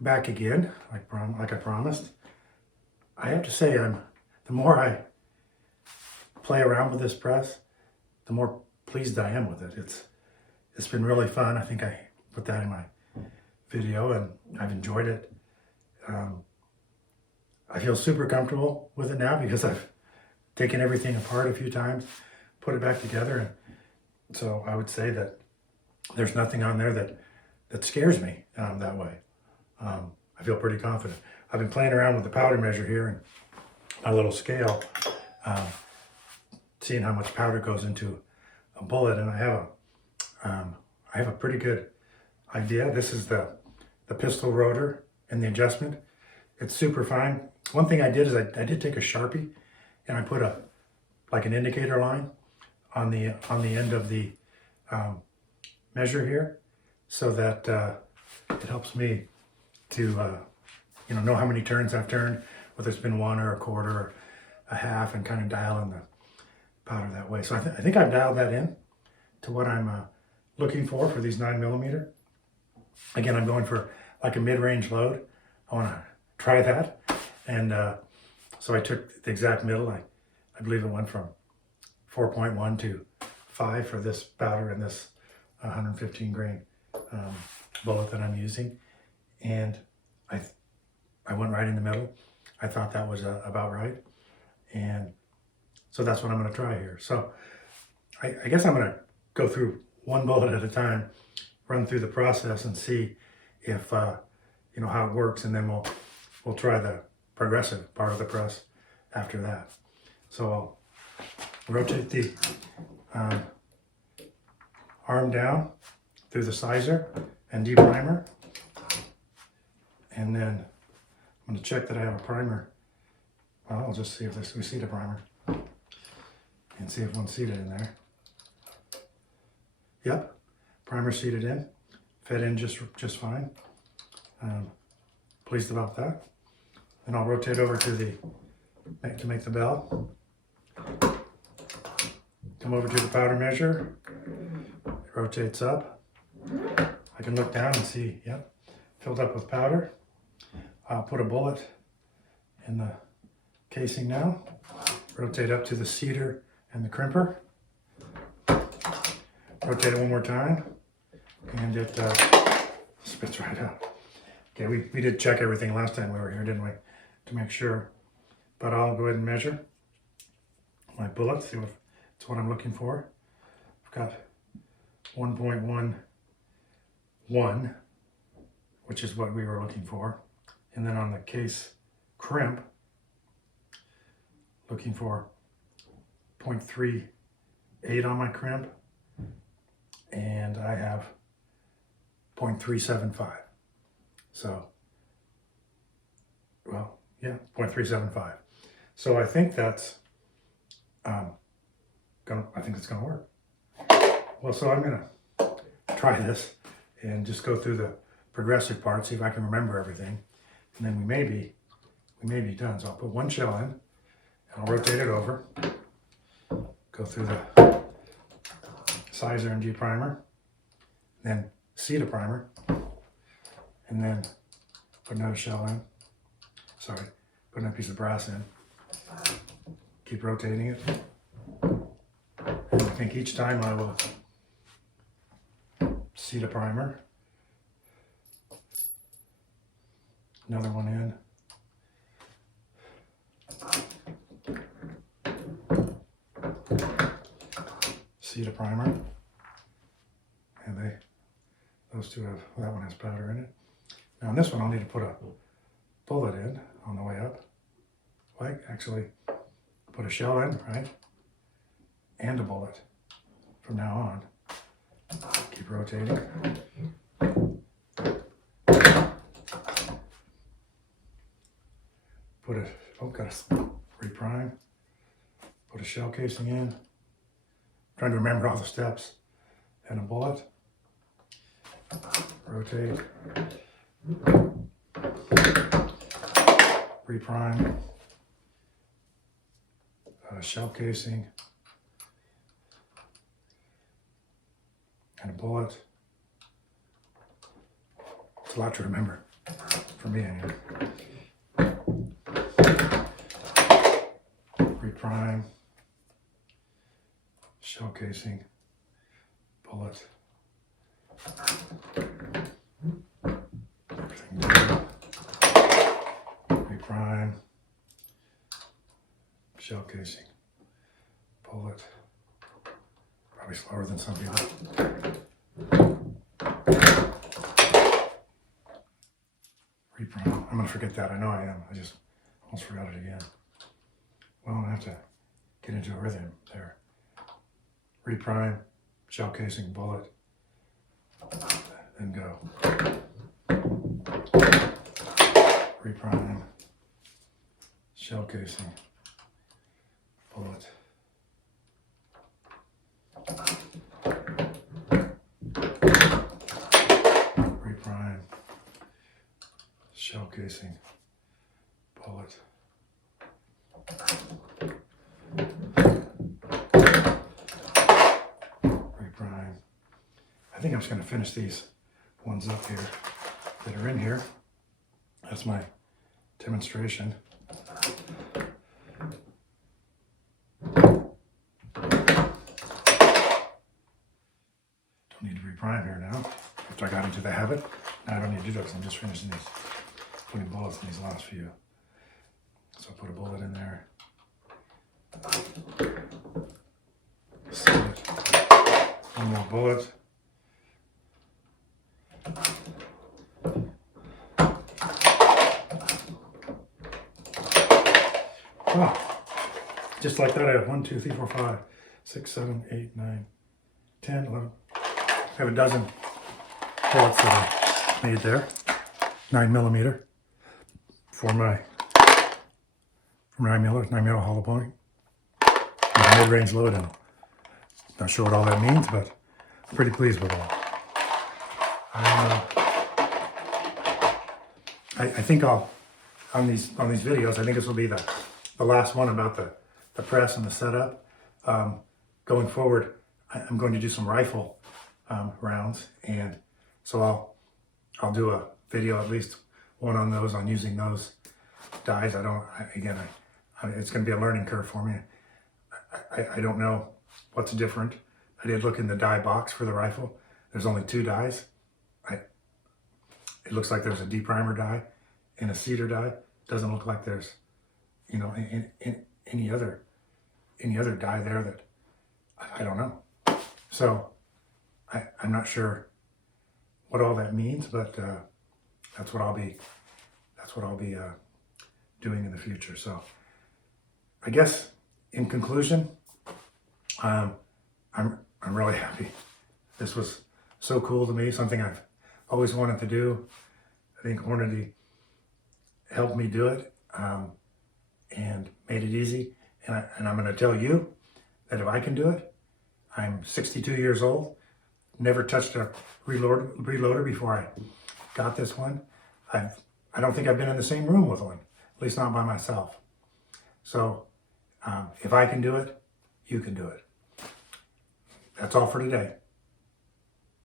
Back again, like I promised. I have to say, the more I play around with this press, the more pleased I am with it. It's been really fun. I think I put that in my video, and I've enjoyed it. I feel super comfortable with it now because I've taken everything apart a few times, put it back together, and so I would say that there's nothing on there that scares me that way. I feel pretty confident. I've been playing around with the powder measure here and my little scale, seeing how much powder goes into a bullet, and I have a pretty good idea. This is the pistol rotor and the adjustment. It's super fine. One thing I did is I did take a Sharpie and I put like an indicator line on the end of the measure here, so that it helps me to know how many turns I've turned, whether it's been one or a quarter or a half, and kind of dial in the powder that way. So I think I've dialed that in to what I'm looking for these 9mm. Again, I'm going for like a mid-range load. I want to try that, and so I took the exact middle. I believe it went from 4.1 to 5 for this powder and this 115 grain bullet that I'm using, and I went right in the middle. I thought that was about right, and so that's what I'm going to try here. So I guess I'm going to go through one bullet at a time, run through the process, and see if how it works, and then we'll try the progressive part of the press after that. So I'll rotate the arm down through the sizer and deprimer, and then I'm going to check that I have a primer. Well, I'll just see if we seat a primer and see if one's seated in there. Yep, primer seated in, fed in just fine. Pleased about that. Then I'll rotate over to make the bell. Come over to the powder measure. It rotates up. I can look down and see, yep, filled up with powder. I'll put a bullet in the casing now. Rotate up to the seater and the crimper. Rotate it one more time, and it spits right out. Okay, we did check everything last time we were here, didn't we? To make sure. But I'll go ahead and measure my bullet, see if it's what I'm looking for. I've got 1.11, which is what we were looking for. And then on the case crimp, looking for 0.38 on my crimp, and I have 0.375. So, well, yeah, 0.375. So I think that's I think it's gonna work. Well, so I'm gonna try this and just go through the progressive part, see if I can remember everything, and then we may be done. So I'll put one shell in, and I'll rotate it over, go through the sizer and deprimer, then seat a primer, and then put another shell in. Sorry, put another piece of brass in. Keep rotating it. And I think each time I will seat a primer. Another one in. Seat a primer. And those two have, that one has powder in it. Now on this one I'll need to put a bullet in on the way up. Like, actually put a shell in, right? And a bullet from now on. Keep rotating. Got to reprime. Put a shell casing in. Trying to remember all the steps. And a bullet. Rotate. Reprime. Shell casing. And a bullet. It's a lot to remember. for me anyway. Reprime, shell casing, bullet. Everything done. Reprime, shell casing, bullet. Probably slower than some people. Reprime. I'm gonna forget that. I know I am. I just almost forgot it again. Well, I'm gonna have to get into a rhythm there. Reprime, shell casing, bullet, then go. Reprime, shell casing, bullet. Reprime, shell casing, bullet. Reprime. I think I'm just going to finish these ones up here that are in here. That's my demonstration. Don't need to reprime here now. After I got into the habit, now I don't need to do that because I'm just finishing these, putting bullets in these last few. So I put a bullet in there. Seal it. One more bullet. Oh, just like that, I have 1, 2, 3, 4, 5, 6, 7, 8, 9, 10, 11. I have a dozen bullets that I made there. 9mm for my 9mm hollow point. Mid-range load, and not sure what all that means, but I'm pretty pleased with that. I think I'll on these videos. I think this will be the last one about the press and the setup. Going forward, I'm going to do some rifle rounds, and so I'll do a video, at least one on those, on using those dies. It's going to be a learning curve for me. I don't know what's different. I did look in the die box for the rifle. There's only 2 dies. It looks like there's a deprimer die and a cedar die. Doesn't look like there's, any other die there that I don't know. So I'm not sure what all that means, but that's what I'll be doing in the future. So I guess in conclusion, I'm really happy. This was so cool to me, something I've always wanted to do. I think Hornady helped me do it and made it easy. And I'm going to tell you that if I can do it, I'm 62 years old, never touched a reloader before I got this one. I don't think I've been in the same room with one, at least not by myself. So if I can do it, you can do it. That's all for today.